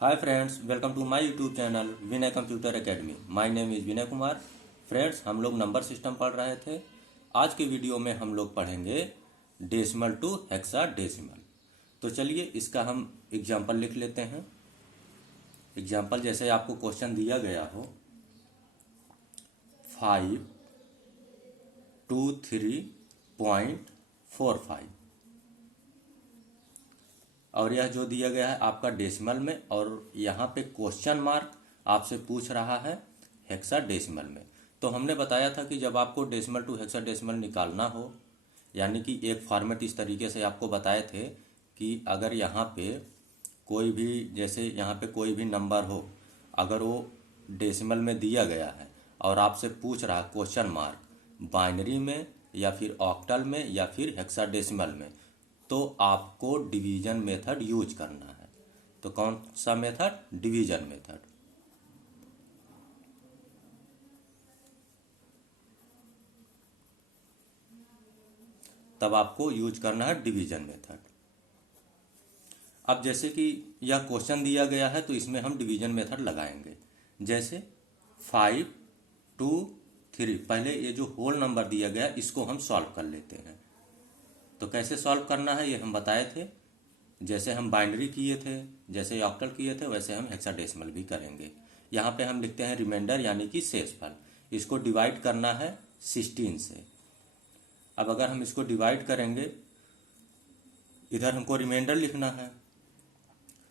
Hi friends, welcome to my YouTube channel Vinay computer academy. My name is Vinay Kumar. Friends, हम लोग number system पढ़ रहे थे। आज के वीडियो में हम लोग पढ़ेंगे डेसिमल टू हेक्साडेसिमल। तो चलिए इसका हम एग्जांपल लिख लेते हैं। एग्जांपल जैसे आपको क्वेश्चन दिया गया हो 523.45 और यह जो दिया गया है आपका डेसिमल में, और यहाँ पे क्वेश्चन मार्क आपसे पूछ रहा है हेक्साडेसिमल में। तो हमने बताया था कि जब आपको डेसिमल टू हेक्साडेसिमल निकालना हो, यानी कि एक फॉर्मेट इस तरीके से आपको बताए थे कि अगर यहाँ पे कोई भी, जैसे यहाँ पे कोई भी नंबर हो, अगर वो डेसिमल में दिया गया है और आपसे पूछ रहा है क्वेश्चन मार्क बाइनरी में या फिर ऑक्टल में या फिर हेक्साडेसिमल में, तो आपको डिवीजन मेथड यूज करना है। तो कौन सा मेथड? Division method. तब आपको यूज करना है डिवीजन मेथड। अब जैसे कि यह क्वेश्चन दिया गया है तो इसमें हम डिवीजन मेथड लगाएंगे। जैसे 523, पहले ये जो होल नंबर दिया गया इसको हम सॉल्व कर लेते हैं। तो कैसे सॉल्व करना है ये हम बताए थे। जैसे हम बाइनरी किए थे, जैसे ऑक्टल किए थे, वैसे हम हेक्साडेसिमल भी करेंगे। यहाँ पे हम लिखते हैं रिमाइंडर यानी कि शेषफल। इसको डिवाइड करना है 16 से। अब अगर हम इसको डिवाइड करेंगे, इधर हमको रिमाइंडर लिखना है।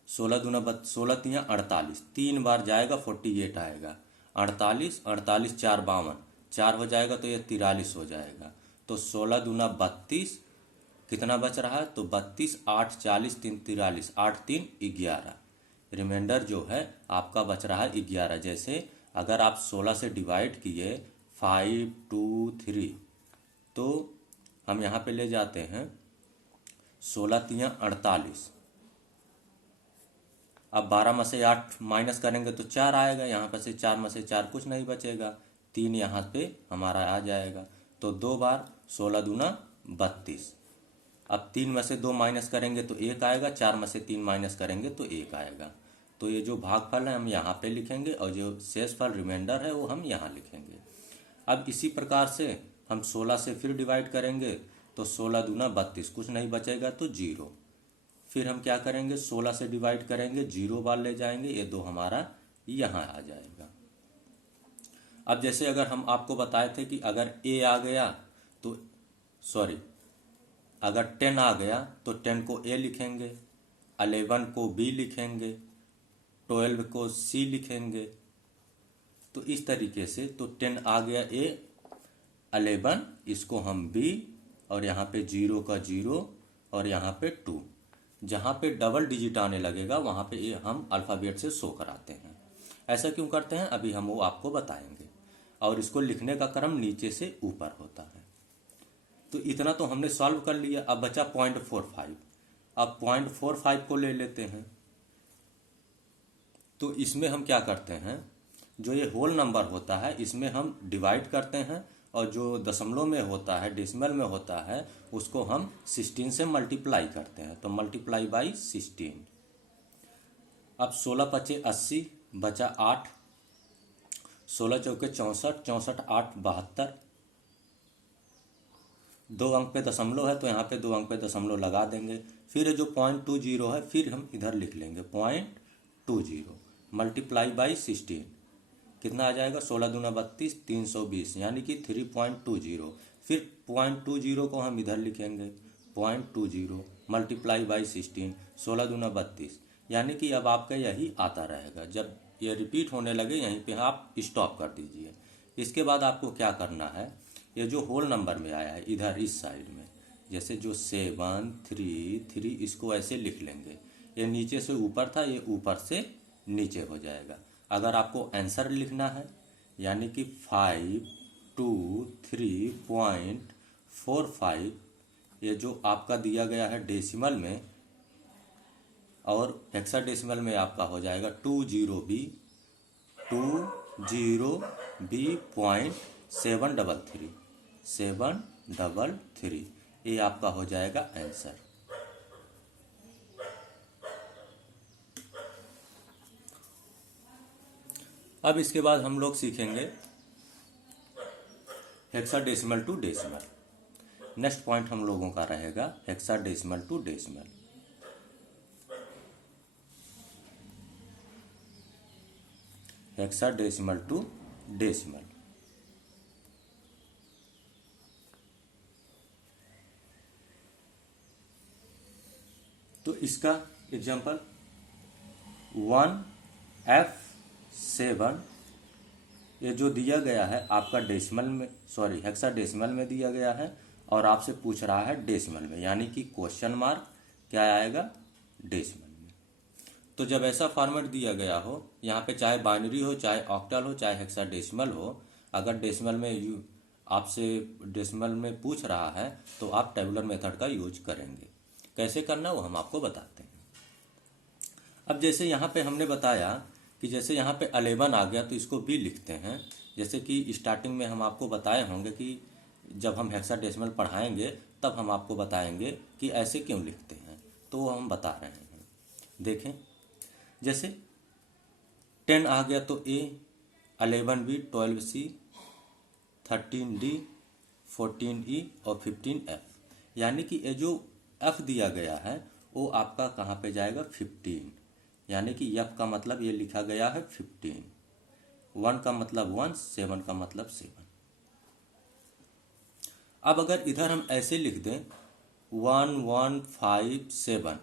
16 दूना 16 तिया 48, 3 बार जाएगा 48 आएगा। 48 48 4 52, 4 हो जाएगा तो ये 43 हो जाएगा। तो 16 दूना 32, कितना बच रहा है? तो 32, 8 40, 3 43, 8 3 11। रिमाइंडर जो है आपका बच रहा है 11। जैसे अगर आप 16 से डिवाइड किए 523, तो हम यहाँ पे ले जाते हैं 16 तिया 48। अब 12 में से 8 माइनस करेंगे तो 4 आएगा। यहाँ पर से 4 में से 4 कुछ नहीं बचेगा, 3 यहाँ पे हमारा आ जाएगा। तो 2 बार 16 दूना 32। अब 3 में से 2 माइनस करेंगे तो 1 आएगा, 4 में से 3 माइनस करेंगे तो 1 आएगा। तो ये जो भागफल है हम यहाँ पे लिखेंगे और जो शेषफल रिमाइंडर है वो हम यहाँ लिखेंगे। अब इसी प्रकार से हम 16 से फिर डिवाइड करेंगे तो 16 दूना 32, कुछ नहीं बचेगा तो 0। फिर हम क्या करेंगे? 16 से डिवाइड करेंगे, 0 बार ले जाएंगे, ये 2 हमारा यहाँ आ जाएगा। अब जैसे अगर हम आपको बताए थे कि अगर ए आ गया तो सॉरी, अगर 10 आ गया तो 10 को ए लिखेंगे, 11 को बी लिखेंगे, 12 को सी लिखेंगे। तो इस तरीके से तो 10 आ गया ए, 11 इसको हम बी, और यहाँ पे 0 का 0 और यहाँ पे 2। जहाँ पे डबल डिजिट आने लगेगा वहाँ पे ये हम अल्फ़ाबेट से शो कराते हैं। ऐसा क्यों करते हैं अभी हम वो आपको बताएंगे। और इसको लिखने का क्रम नीचे से ऊपर होता है। तो इतना तो हमने सॉल्व कर लिया। अब बचा 0.45। अब 0.45 को ले लेते हैं। तो इसमें हम क्या करते हैं, जो ये होल नंबर होता है इसमें हम डिवाइड करते हैं, और जो दशमलव में होता है, डेसिमल में होता है, उसको हम 16 से मल्टीप्लाई करते हैं। तो मल्टीप्लाई बाई 16। अब 16 पचे 80, बचा 8, 16 चौके 64, 64 8 72। 2 अंक पे दशमलव है तो यहाँ पे 2 अंक पे दशमलव लगा देंगे। फिर जो 0.20 है फिर हम इधर लिख लेंगे 0.20 मल्टीप्लाई बाई 16। कितना आ जाएगा? 16 दूना 32, 320, यानी कि 3.20। फिर 0.20 को हम इधर लिखेंगे 0.20 मल्टीप्लाई बाई 16, 16 दूना 32, यानी कि अब आपका यही आता रहेगा। जब ये रिपीट होने लगे यहीं पे आप स्टॉप कर दीजिए। इसके बाद आपको क्या करना है, ये जो होल नंबर में आया है इधर इस साइड में, जैसे जो 733, इसको ऐसे लिख लेंगे। ये नीचे से ऊपर था, ये ऊपर से नीचे हो जाएगा। अगर आपको आंसर लिखना है, यानी कि 523.45, ये जो आपका दिया गया है डेसिमल में, और हेक्साडेसिमल में आपका हो जाएगा 20B.733, 733, ये आपका हो जाएगा आंसर। अब इसके बाद हम लोग सीखेंगे hexadecimal to decimal. Next point हम लोगों का रहेगा hexadecimal to decimal. Hexadecimal to decimal. तो इसका एग्जांपल 1F7 ये जो दिया गया है आपका डेसिमल में, सॉरी हेक्साडेसिमल में दिया गया है और आपसे पूछ रहा है डेसिमल में, यानी कि क्वेश्चन मार्क क्या आएगा, डेसिमल में। तो जब ऐसा फॉर्मेट दिया गया हो, यहाँ पे चाहे बाइनरी हो, चाहे ऑक्टल हो, चाहे हेक्साडेसिमल हो, अगर डेसिमल में आपसे डेसिमल में पूछ रहा है तो आप टेबुलर मेथड का यूज करेंगे। कैसे करना वो हम आपको बताते हैं। अब जैसे यहाँ पे हमने बताया कि जैसे यहाँ पे 11 आ गया तो इसको भी लिखते हैं। जैसे कि स्टार्टिंग में हम आपको बताए होंगे कि जब हम हेक्साडेसिमल पढ़ाएंगे तब हम आपको बताएंगे कि ऐसे क्यों लिखते हैं, तो वो हम बता रहे हैं। देखें, जैसे 10 आ गया तो A, 11B, 12C, 13D, 14E और 15F, यानी कि ये जो F दिया गया है वो आपका कहाँ पे जाएगा, 15, यानी कि F का मतलब ये लिखा गया है 15, 1 का मतलब 1, 7 का मतलब 7। अब अगर इधर हम ऐसे लिख दें 1157,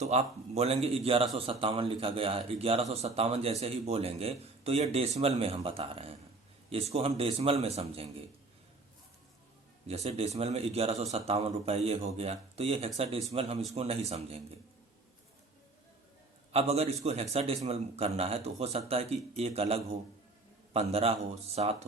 तो आप बोलेंगे 1157 लिखा गया है। 1157 जैसे ही बोलेंगे तो ये डेसिमल में हम बता रहे हैं, इसको हम डेसिमल में समझेंगे। जैसे डेसिमल में 1157 रुपये ये हो गया, तो ये हेक्साडेसिमल हम इसको नहीं समझेंगे। अब अगर इसको हेक्साडेसिमल करना है तो हो सकता है कि एक अलग हो, 15 हो, 7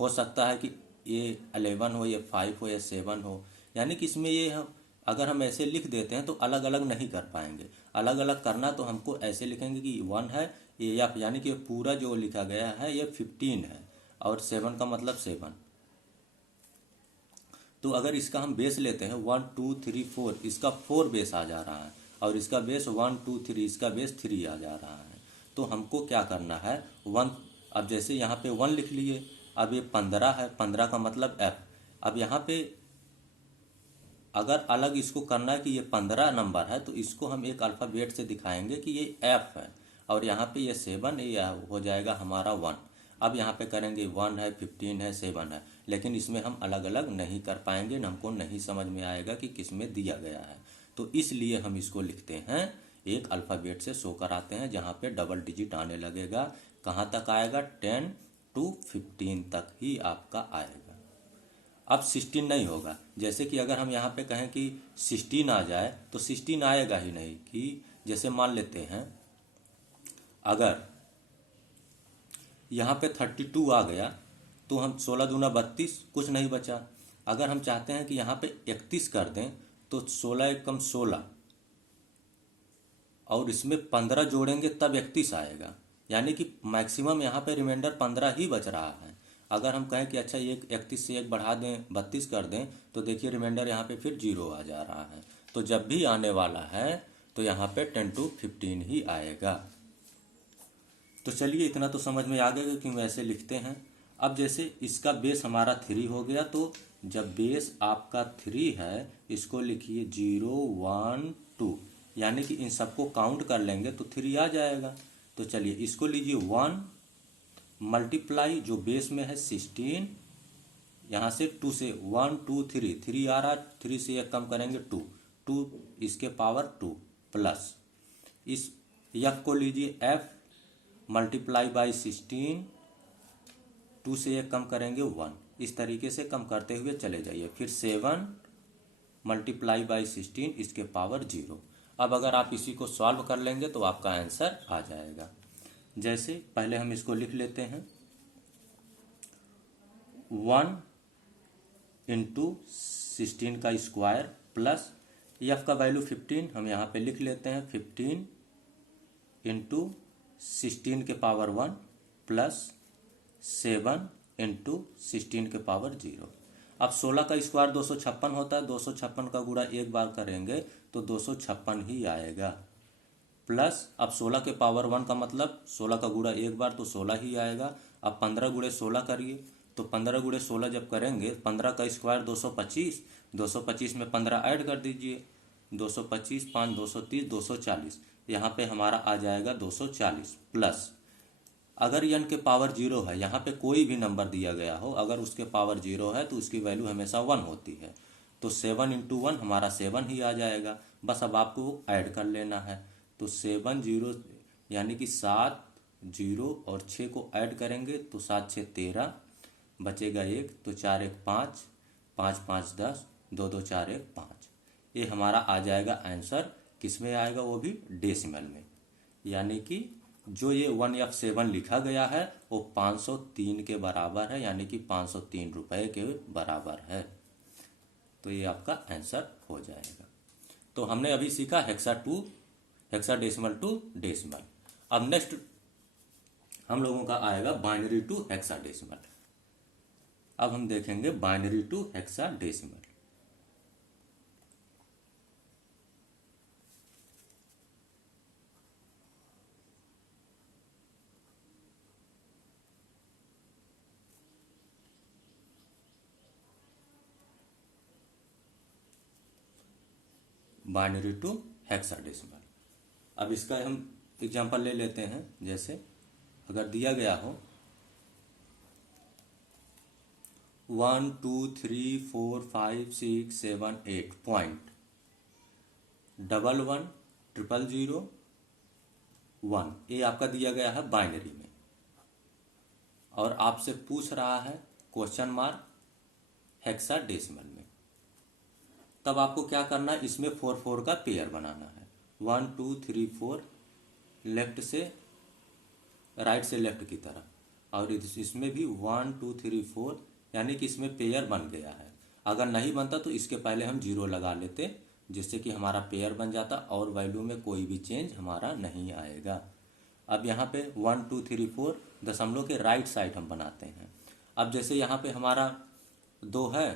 हो सकता है कि ये 11 हो, ये 5 हो, या 7 हो, यानी कि इसमें ये हम अगर हम ऐसे लिख देते हैं तो अलग अलग नहीं कर पाएंगे। अलग अलग करना तो हमको ऐसे लिखेंगे कि 1 है ये F, यानी कि पूरा जो लिखा गया है ये 15 है और 7 का मतलब 7। तो अगर इसका हम बेस लेते हैं 1 2 3 4, इसका 4 बेस आ जा रहा है और इसका बेस 1 2 3, इसका बेस 3 आ जा रहा है। तो हमको क्या करना है 1, अब जैसे यहाँ पे 1 लिख लिए, अब ये 15 है, 15 का मतलब F। अब यहाँ पे अगर अलग इसको करना है कि ये 15 नंबर है तो इसको हम एक अल्फ़ाबेट से दिखाएंगे कि ये F है, और यहाँ पे ये 7 ये हो जाएगा हमारा 1। अब यहाँ पे करेंगे 1 है, 15 है, 7 है, लेकिन इसमें हम अलग अलग नहीं कर पाएंगे, हमको नहीं समझ में आएगा कि किस में दिया गया है। तो इसलिए हम इसको लिखते हैं एक अल्फ़ाबेट से शो कराते हैं, जहाँ पे डबल डिजिट आने लगेगा। कहाँ तक आएगा, 10 to 15 तक ही आपका आएगा। अब 16 नहीं होगा। जैसे कि अगर हम यहाँ पे कहें कि 16 आ जाए तो 16 आएगा ही नहीं। कि जैसे मान लेते हैं अगर यहाँ पे 32 आ गया तो हम 16 दूना 32, कुछ नहीं बचा। अगर हम चाहते हैं कि यहाँ पे 31 कर दें तो 16 एकम 16 और इसमें 15 जोड़ेंगे तब 31 आएगा, यानी कि मैक्सिमम यहाँ पे रिमाइंडर 15 ही बच रहा है। अगर हम कहें कि अच्छा ये 31 से 1 बढ़ा दें 32 कर दें तो देखिए रिमाइंडर यहाँ पे फिर 0 आ जा रहा है। तो जब भी आने वाला है तो यहाँ पे 10 to 15 ही आएगा। तो चलिए इतना तो समझ में आ गया कि वैसे लिखते हैं। अब जैसे इसका बेस हमारा 3 हो गया, तो जब बेस आपका 3 है इसको लिखिए 0 1 2, यानी कि इन सबको काउंट कर लेंगे तो 3 आ जाएगा। तो चलिए इसको लीजिए 1 मल्टीप्लाई जो बेस में है 16, यहाँ से 2 से 1 2 3, 3 आ रहा, 3 से 1 कम करेंगे 2, 2 इसके पावर 2 प्लस इस F को लीजिए F मल्टीप्लाई बाई 16, 2 से 1 कम करेंगे 1, इस तरीके से कम करते हुए चले जाइए। फिर 7 मल्टीप्लाई बाई 16 इसके पावर 0। अब अगर आप इसी को सॉल्व कर लेंगे तो आपका आंसर आ जाएगा। जैसे पहले हम इसको लिख लेते हैं 1 इंटू 16 का स्क्वायर प्लस F का वैल्यू 15 हम यहाँ पे लिख लेते हैं 15 इंटू 16 के पावर 1 प्लस 7 इंटू 16 के पावर 0। अब 16 का स्क्वायर 256 होता है, 256 का गुणा एक बार करेंगे तो 256 ही आएगा प्लस अब 16 के पावर 1 का मतलब 16 का गुणा एक बार तो 16 ही आएगा। अब 15 गुणे 16 करिए, तो 15 गुणे 16 जब करेंगे 15 का स्क्वायर 225, 225 में 15 ऐड कर दीजिए, 225 5 230 240, यहाँ पे हमारा आ जाएगा 240 प्लस अगर n के पावर जीरो है, यहाँ पे कोई भी नंबर दिया गया हो अगर उसके पावर जीरो है तो उसकी वैल्यू हमेशा 1 होती है, तो 7 इंटू 1 हमारा 7 ही आ जाएगा। बस अब आपको ऐड कर लेना है, तो 7 जीरो यानी कि 7 जीरो और 6 को ऐड करेंगे तो 7 6 13, बचेगा 1, तो 4 1 5, 5 5 10, 2 2 4 1 5। ये हमारा आ जाएगा आंसर। किस में आएगा? वो भी डेसिमल में, यानी कि जो ये 1F7 लिखा गया है वो 503 के बराबर है, यानी कि 503 रुपये के बराबर है। तो ये आपका आंसर हो जाएगा। तो हमने अभी सीखा हेक्साडेसिमल टू डेसिमल। अब नेक्स्ट हम लोगों का आएगा बाइनरी टू हेक्साडेसिमल। अब हम देखेंगे binary to hexadecimal. Binary to hexadecimal. अब इसका हम एग्जांपल ले लेते हैं। जैसे अगर दिया गया हो 1 2 3 4 5 6 7 8 पॉइंट 1 1 0 0 1, ये आपका दिया गया है बाइनरी में, और आपसे पूछ रहा है क्वेश्चन मार्क हेक्साडेसिमल में। तब आपको क्या करना है, इसमें 4 4 का पेयर बनाना है। 1 2 3 4 लेफ्ट से राइट से लेफ्ट की तरफ, और इसमें भी 1 2 3 4, यानी कि इसमें पेयर बन गया है। अगर नहीं बनता तो इसके पहले हम 0 लगा लेते, जिससे कि हमारा पेयर बन जाता और वैल्यू में कोई भी चेंज हमारा नहीं आएगा। अब यहाँ पे 1 2 3 4 दशमलव के राइट साइड हम बनाते हैं। अब जैसे यहाँ पे हमारा 2 है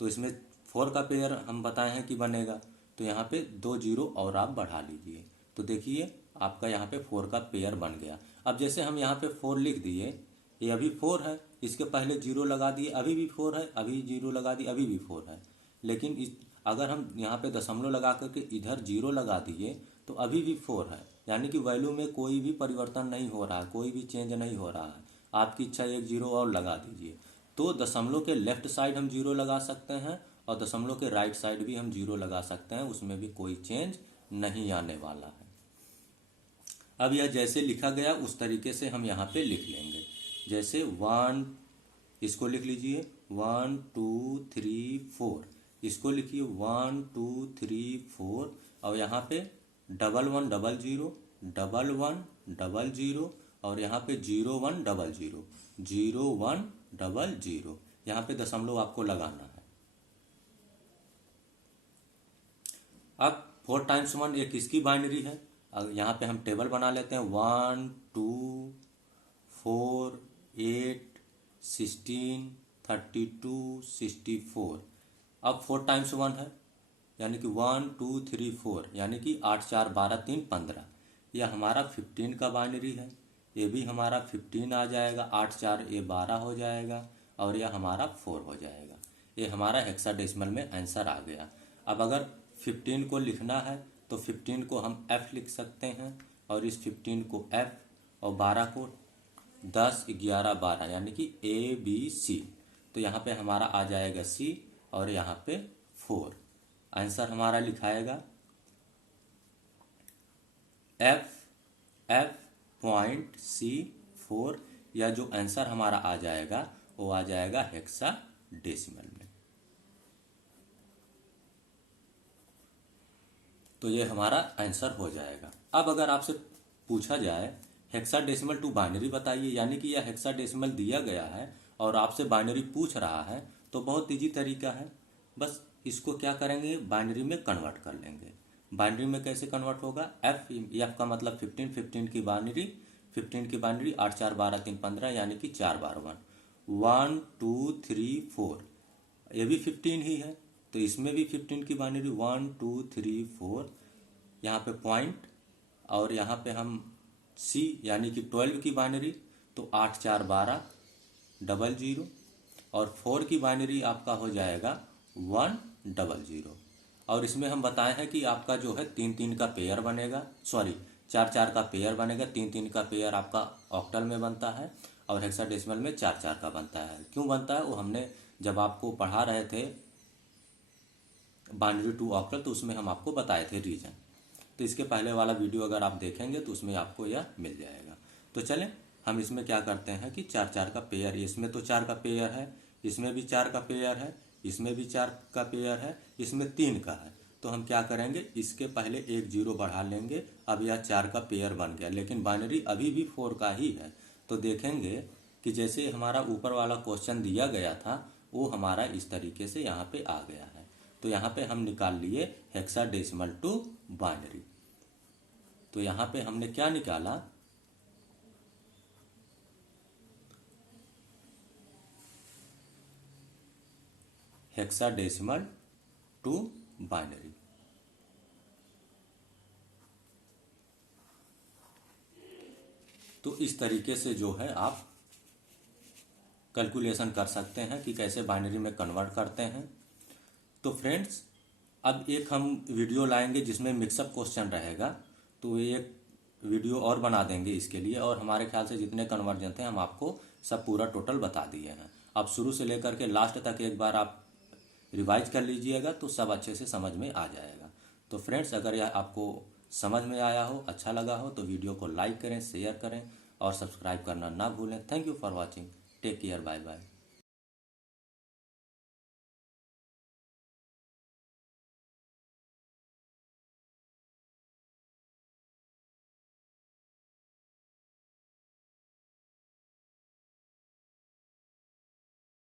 तो इसमें 4 का पेयर हम बताए हैं कि बनेगा, तो यहाँ पे 2 0 और आप बढ़ा लीजिए, तो देखिए आपका यहाँ पे 4 का पेयर बन गया। अब जैसे हम यहाँ पे 4 लिख दिए, ये अभी 4 है, इसके पहले 0 लगा दिए, अभी भी 4 है, अभी 0 लगा दिए, अभी भी 4 है। लेकिन अगर हम यहाँ पे दशमलव लगा करके इधर 0 लगा दिए तो अभी भी 4 है, यानी कि वैल्यू में कोई भी परिवर्तन नहीं हो रहा है, कोई भी चेंज नहीं हो रहा है। आपकी इच्छा 1 0 और लगा दीजिए। तो दशमलव के लेफ्ट साइड हम 0 लगा सकते हैं और दशमलव के राइट साइड भी हम 0 लगा सकते हैं, उसमें भी कोई चेंज नहीं आने वाला है। अब यह जैसे लिखा गया उस तरीके से हम यहाँ पे लिख लेंगे। जैसे 1, इसको लिख लीजिए 1 2 3 4, इसको लिखिए 1 2 3 4, और यहाँ पे 1 1 0 0 1 1 0 0, और यहाँ पे 0 1 0 0 0 1 0 0, यहाँ पे दशमलव आपको लगाना है। अब 4 टाइम्स 1 एक इसकी बाइनरी है। अब यहाँ पे हम टेबल बना लेते हैं। 1 2 4 8 16 32 64। अब 4 टाइम्स 1 है, यानी कि 1 2 3 4, यानी कि 8 4 12 3 15। यह हमारा 15 का बाइनरी है, ये भी हमारा 15 आ जाएगा। 8 4 ये 12 हो जाएगा, और यह हमारा 4 हो जाएगा। ये हमारा हेक्साडेसिमल में आंसर आ गया। अब अगर 15 को लिखना है तो 15 को हम F लिख सकते हैं, और इस 15 को F, और 12 को 10 11 12, यानी कि ABC। तो यहाँ पे हमारा आ जाएगा C, और यहाँ पे 4। आंसर हमारा लिखाएगा F पॉइंट C4, या जो आंसर हमारा आ जाएगा वो आ जाएगा हेक्साडेसिमल में। तो ये हमारा आंसर हो जाएगा। अब अगर आपसे पूछा जाए हेक्साडेसिमल टू बाइनरी बताइए, यानी कि यह हेक्साडेसिमल दिया गया है और आपसे बाइनरी पूछ रहा है, तो बहुत ईजी तरीका है। बस इसको क्या करेंगे, बाइनरी में कन्वर्ट कर लेंगे। बाइनरी में कैसे कन्वर्ट होगा, एफ का मतलब 15, 15 की बाइनरी 8 4 12 3 15, यानी कि 4 बार 1 2 3 4, ये भी 15 ही है, तो इसमें भी 15 की बाइनरी 1 2 3 4, यहाँ पे पॉइंट, और यहाँ पे हम C यानी कि 12 की बाइनरी, तो 8 4 12 00, और 4 की बाइनरी आपका हो जाएगा 1 00। और इसमें हम बताए हैं कि आपका जो है 3 3 का पेयर बनेगा, सॉरी 4 4 का पेयर बनेगा, 3 3 का पेयर आपका ऑक्टल में बनता है और हेक्साडेसिमल में 4 4 का बनता है। क्यों बनता है वो हमने जब आपको पढ़ा रहे थे बाइनरी टू ऑक्टल तो उसमें हम आपको बताए थे रीजन। तो इसके पहले वाला वीडियो अगर आप देखेंगे तो उसमें आपको यह मिल जाएगा। तो चलें हम इसमें क्या करते हैं कि 4 4 का पेयर, इसमें तो 4 का पेयर है, इसमें भी 4 का पेयर है, इसमें भी 4 का पेयर है, इसमें 3 का है। तो हम क्या करेंगे, इसके पहले एक जीरो बढ़ा लेंगे। अब यह 4 का पेयर बन गया, लेकिन बाइनरी अभी भी 4 का ही है। तो देखेंगे कि जैसे हमारा ऊपर वाला क्वेश्चन दिया गया था वो हमारा इस तरीके से यहाँ पे आ गया है। तो यहाँ पे हम निकाल लिए हेक्साडेसिमल टू बाइनरी। तो यहाँ पे हमने क्या निकाला, हेक्साडेसिमल टू बाइनरी। तो इस तरीके से जो है आप कैलकुलेशन कर सकते हैं कि कैसे बाइनरी में कन्वर्ट करते हैं। तो फ्रेंड्स अब एक हम वीडियो लाएंगे जिसमें मिक्सअप क्वेश्चन रहेगा, तो एक वीडियो और बना देंगे इसके लिए। और हमारे ख्याल से जितने कन्वर्जन थे हम आपको सब पूरा टोटल बता दिए हैं। आप शुरू से लेकर के लास्ट तक एक बार आप रिवाइज कर लीजिएगा तो सब अच्छे से समझ में आ जाएगा। तो फ्रेंड्स अगर यह आपको समझ में आया हो, अच्छा लगा हो, तो वीडियो को लाइक करें, शेयर करें और सब्सक्राइब करना ना भूलें। Thank you for watching, take care, bye bye.